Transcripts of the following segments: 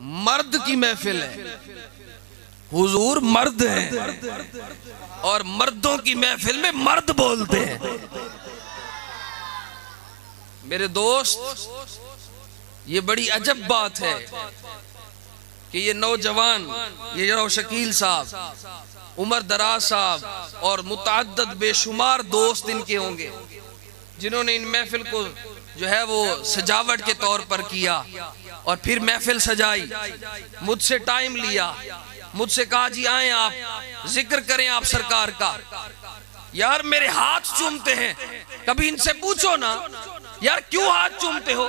मर्द की महफिल है, हुजूर मर्द हैं और मर्दों की महफिल में मर्द बोलते हैं। मेरे दोस्त, ये बड़ी अजब बात है कि ये नौजवान, ये शकील साहब, उमर दराज साहब और मुतअद्दिद बेशुमार दोस्त इनके होंगे जिन्होंने इन महफिल को जो है वो सजावट के तौर पर किया और फिर महफिल सजाई, मुझसे टाइम लिया, मुझसे कहा जी आए आप जिक्र करें आप सरकार का। यार मेरे हाथ चूमते हैं, कभी इनसे पूछो ना यार क्यों हाथ चूमते हो,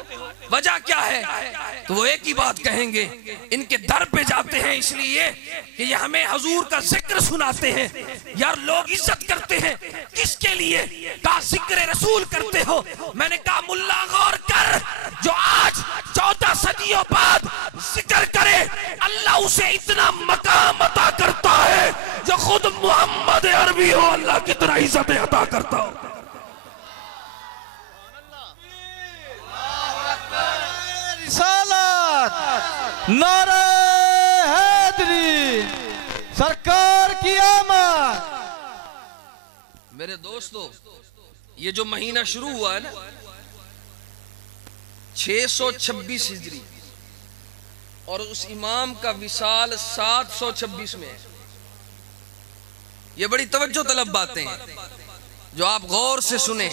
वजह क्या है, तो वो एक ही बात कहेंगे, इनके दर पे जाते हैं इसलिए कि ये हमें हुजूर का जिक्र सुनाते हैं। यार लोग इज्जत करते हैं किसके लिए, का जिक्र रसूल करते हो। मैंने कहा मुल्ला गौर कर, जो आज 14 सदियों बाद जिक्र करे अल्लाह उसे इतना मकाम अता करता है जो खुद मोहम्मद अरबी हो अल्लाह कितना इज्जत अता करता हो। नारे हैदरी, सरकार की आमद। मेरे दोस्तों, ये जो महीना शुरू हुआ है ना 626 हिजरी और उस इमाम का विसाल 726 में है। ये बड़ी तवज्जो तलब बातें हैं जो आप गौर से सुने।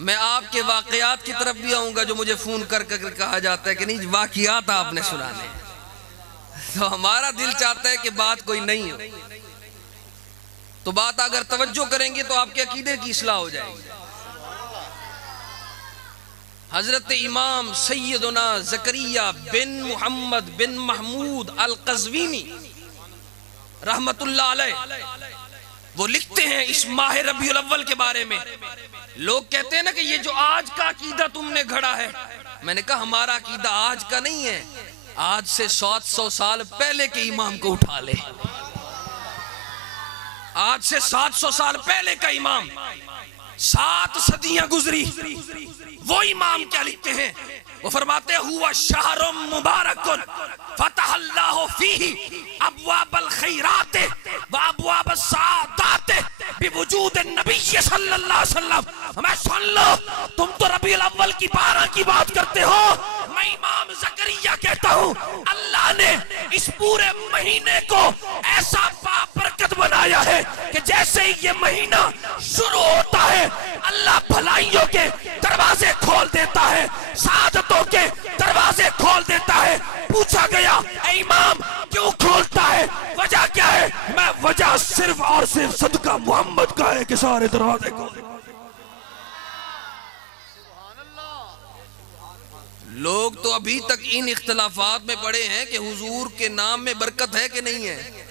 मैं आपके वाकयात की तरफ भी आऊंगा जो मुझे फोन कर कर कहा जाता है कि नहीं वाकयात आपने सुनाने, तो हमारा दिल चाहता है कि बात कोई नहीं हो, तो बात अगर तवज्जो करेंगे तो आपके अकीदे की इस्लाह हो जाएगी। हजरत इमाम सैयदना ज़करिया बिन मुहम्मद बिन महमूद अल क़ज़वीनी रहमतुल्लाह अलैह वो लिखते हैं इस माह रबीउल अव्वल के बारे में। लोग कहते हैं ना कि ये जो आज का अकीदा तुमने घड़ा है, मैंने कहा हमारा अकीदा आज का नहीं है, आज से 700 साल पहले के इमाम को उठा ले। आज से 700 साल पहले का इमाम, 7 सदियां गुजरी, वो इमाम क्या लिखते हैं, वो फरमाते हुआ शहरुम मुबारकुन फतहल्लाहु फीही अब्वाबल खैरात व अब्वाबस सादात बिवजूद नबी सल्लल्लाहु अलैहि वसल्लम। मैं सुन लो, तुम तो रबीउल अव्वल की 12 की बात करते हो, मैं इमाम ज़करिया कहता हूँ अल्लाह ने इस पूरे महीने को ऐसा बाबरकत बनाया है कि जैसे ही ये महीना शुरू होता है अल्लाह भलाइयों के दरवाजे खोल देता है, सादतों के दरवाजे खोल देता है। पूछा गया ऐ इमाम क्यों खोलता है, वजह क्या है, मैं वजह सिर्फ और सिर्फ सदका मोहम्मद का है कि सारे दरवाजे खोल। लोग तो अभी तक इन इख्तलाफात में पड़े हैं कि हुजूर के नाम में बरकत है कि नहीं है।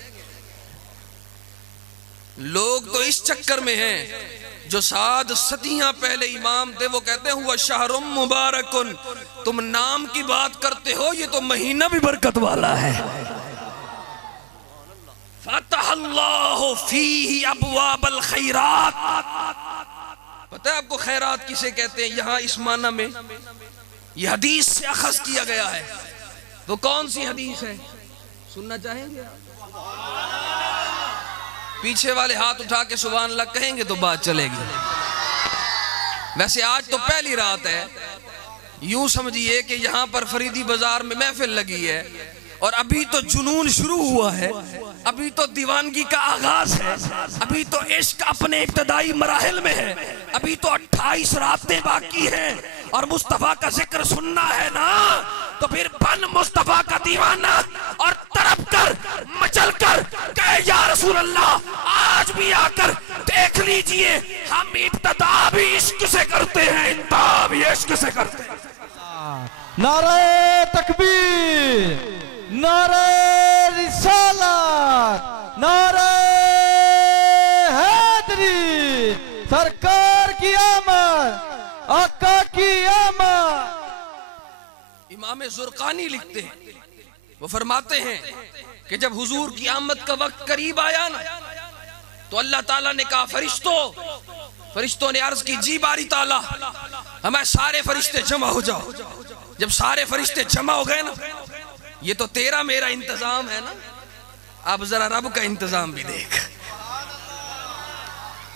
लोग तो इस चक्कर में हैं, जो 7 सदियां पहले इमाम थे वो कहते हैं हुआ शहरुम मुबारकुन, तुम नाम की बात करते हो, ये तो महीना भी बरकत वाला है। फतहल्लाहु फीही अब्वाबल खैरात। पता है आपको खैरात किसे कहते हैं यहाँ इस माना में, ये हदीस से अखज़ किया गया है। वो कौन सी हदीस है, सुनना चाहेंगे? पीछे वाले हाथ उठा के सुभान अल्लाह कहेंगे तो बात चलेगी। वैसे आज तो पहली रात है, यूं समझिए कि यहाँ पर फरीदी बाजार में महफिल लगी है और अभी तो जुनून शुरू हुआ है, अभी तो दीवानगी का आगाज है, अभी तो इश्क अपने इब्तदाई मराहिल में है, अभी तो 28 रातें बाकी हैं और मुस्तफा का जिक्र सुनना है ना, तो फिर बन मुस्तफा का दीवाना और तड़प कर मचल कर कहे या रसूल अल्लाह आज भी आकर देख लीजिए, हम इब्तदा भी इश्क से करते हैं, इंतहा भी इश्क से करते हैं। नारे तकबीर, नारे रिसालत, नारे हैदरी, सरकार की आमद, आका की आमद। इमाम ज़ुरक़ानी लिखते हैं, वो फरमाते हैं कि जब हुजूर की आमद का वक्त करीब आया ना, तो अल्लाह ताला ने कहा फरिश्तों ने अर्ज की जी बारी ताला, हमें सारे फरिश्ते जमा हो जाओ। जब सारे फरिश्ते जमा हो गए ना, ये तो तेरा मेरा इंतजाम है ना, अब जरा रब का इंतजाम भी देख,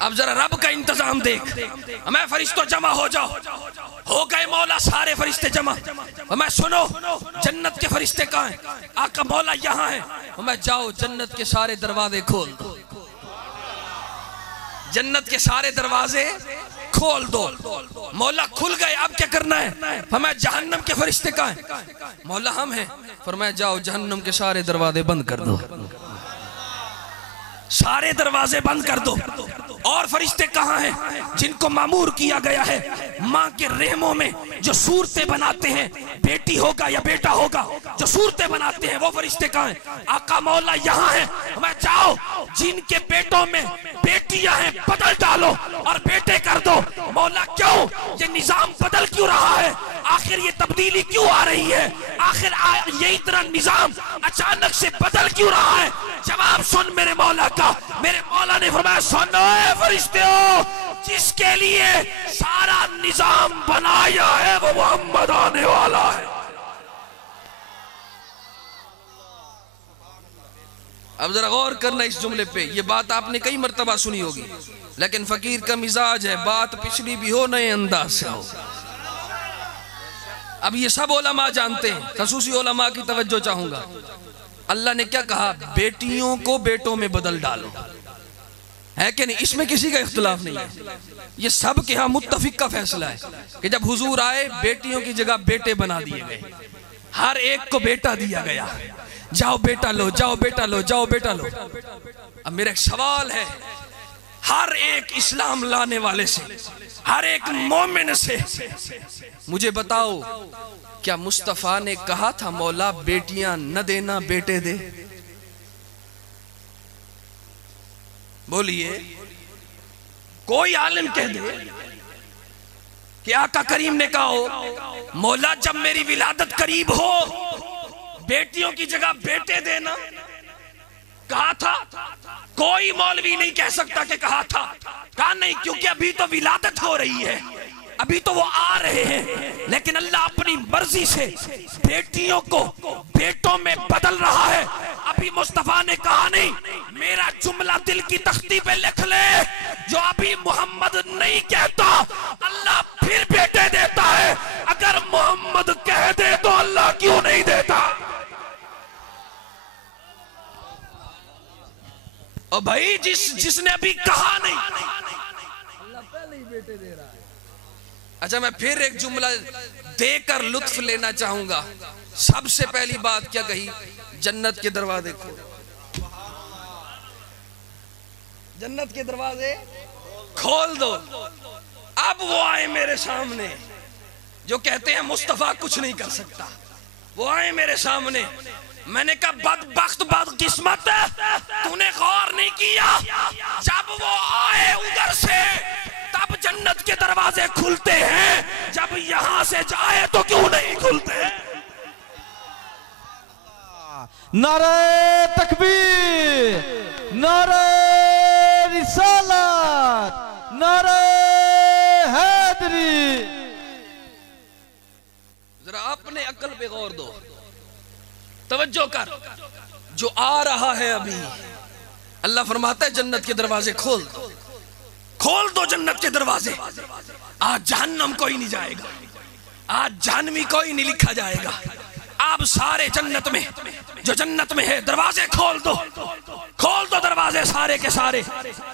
अब जरा रब का इंतजाम देख। मैं फरिश्तों जमा हो जाओ, हो गए मौला सारे फरिश्ते जमा। मैं सुनो जन्नत के फरिश्ते कहाँ हैं? आका मौला यहाँ है। मैं जाओ जन्नत के सारे दरवाजे खोल दो, जन्नत के सारे दरवाजे खोल दो। मौला खुल गए, अब क्या करना है? फरमाया जहन्नम के फरिश्ते कहाँ हैं? मौला हम हैं। फरमाया जाओ जहन्नम के सारे दरवाजे बंद कर दो, सारे दरवाजे बंद कर दो। और फरिश्ते कहाँ हैं? जिनको मामूर किया गया है माँ के रहमों में जो सूरतें बनाते हैं, बेटी होगा या बेटा होगा, जो सूरतें बनाते हैं वो फरिश्ते कहाँ हैं? आका मौला यहाँ है। मैं जाओ जिनके बेटों में बेटियां हैं बदल डालो और बेटे कर दो। मौला क्यों? ये निजाम बदल क्यों रहा है? आखिर ये तब्दीली क्यों आ रही है? आखिर ये इतना निजाम अचानक से बदल क्यों रहा है? जवाब सुन मेरे मौला का। मेरे मौला ने फरमाया सुनो ए फरिश्तों, जिसके लिए सारा निजाम बनाया है वो मोहम्मद आने वाला है। अब जरा गौर करना इस जुमले पे। ये बात आपने कई मर्तबा सुनी होगी, लेकिन फकीर का मिजाज है बात पिछली भी हो नए अंदाज से हो। अब ये सब उलमा जानते हैं, खसूसी उलमा की तवज्जो चाहूंगा। अल्लाह ने क्या कहा? बेटियों को बेटों में बदल डालो, है कि नहीं? इसमें किसी का इख्तिलाफ नहीं है, ये सब के यहाँ मुत्तफिक का फैसला है कि जब हुजूर आए बेटियों की जगह बेटे बना दिए गए, हर एक को बेटा दिया गया। जाओ बेटा लो, जाओ बेटा लो, जाओ बेटा लो। अब मेरा एक सवाल है, हर एक इस्लाम लाने वाले से, हर एक मोमिन से मुझे बताओ, क्या मुस्तफा ने कहा था मौला बेटियां न देना बेटे दे? बोलिए, कोई आलिम कह दे कि आका करीम ने कहा हो मौला जब मेरी विलादत करीब हो बेटियों की जगह बेटे देना? कहा था? कोई मौलवी नहीं कह सकता कि कहा था। कहा नहीं, क्योंकि अभी तो विलादत हो रही है, अभी तो वो आ रहे हैं, लेकिन अल्लाह अपनी मर्जी से बेटियों को बेटों में बदल रहा है। अभी मुस्तफा ने कहा नहीं, मेरा जुमला दिल की तख्ती पे लिख ले, जो अभी मोहम्मद नहीं कहता अल्लाह फिर बेटे देता है। अगर मोहम्मद कह दे तो अल्लाह क्यों नहीं देता? और भाई जिसने अभी कहा नहीं, अल्लाह पहले ही बेटे दे रहा है। अच्छा, मैं फिर एक जुमला देकर लुत्फ लेना चाहूंगा। सबसे पहली बात क्या कही? जन्नत के दरवाजे खोल, जन्नत के दरवाजे खोल दो। अब वो आए मेरे सामने जो कहते हैं मुस्तफा कुछ नहीं कर सकता, वो आए मेरे सामने। मैंने कहा बदबख्त बदकिस्मत, तूने गौर नहीं किया, जब वो आए उधर से तब जन्नत के दरवाजे खुलते हैं, जब यहां से जाए तो क्यों नहीं खुलते? नारे तकबीर, नारे रिसालत, नारे हैदरी। जरा अपने अक्ल पे गौर दो, तवज्जो कर। जो आ रहा है अभी, अल्लाह फरमाता है जन्नत के दरवाजे खोल दो, खोल दो जन्नत के दरवाजे। आज जहन्नम कोई नहीं जाएगा, आज जहन्नमी कोई नहीं लिखा जाएगा। आप सारे जन्नत में, जो जन्नत में है, दरवाजे खोल दो, खोल दो दरवाजे सारे के सारे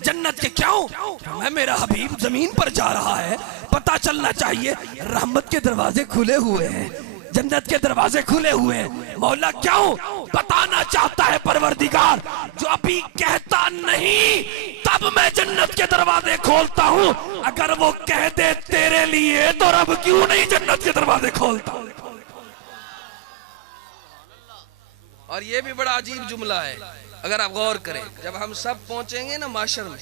जन्नत के। क्यों? मैं मेरा हबीब जमीन पर जा रहा है, पता चलना चाहिए रहमत के दरवाजे खुले हुए हैं, जन्नत के दरवाजे खुले हुए हैं। मौला क्यों? बताना चाहता है परवरदिगार, जो अभी कहता नहीं तब मैं जन्नत के दरवाजे खोलता हूं। अगर वो कह दे तेरे लिए तो रब क्यों नहीं जन्नत के दरवाजे खोलता? और ये भी बड़ा अजीब जुमला है, अगर आप गौर करें। जब हम सब पहुंचेंगे ना माशर में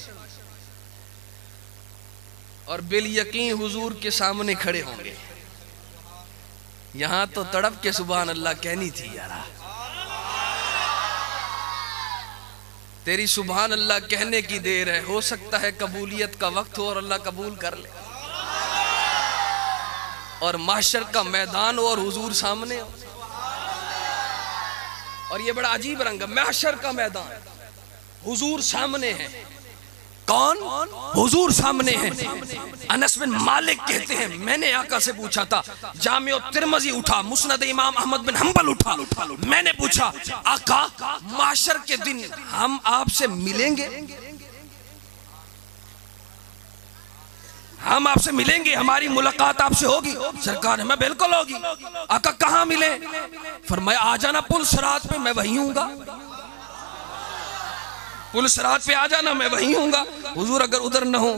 और बिल यकीन हुजूर के सामने खड़े होंगे, यहां तो तड़प के सुभान अल्लाह कहनी थी यार। तेरी सुभान अल्लाह कहने की देर है, हो सकता है कबूलियत का वक्त हो और अल्लाह कबूल कर ले, और माशर का मैदान हो और हुजूर सामने हो। और ये बड़ा अजीब रंग, महशर का मैदान, हुजूर सामने है। कौन? हुजूर सामने है। अनस बिन मालिक कहते हैं मैंने आका से पूछा था, जामिउ तिर्मिज़ी उठा, मुस्नद इमाम अहमद बिन हंबल उठा, मैंने पूछा आका माशर के दिन हम आपसे मिलेंगे, हम आपसे मिलेंगे, हमारी मुलाकात आपसे होगी? सरकार मैं बिल्कुल होगी। आका कहाँ मिले? फरमाया आ जाना पुल सिरात पे, मैं वहीं हूँगा। पुल सिरात पे आ जाना, मैं वहीं हूँगा। हुजूर अगर उधर न हो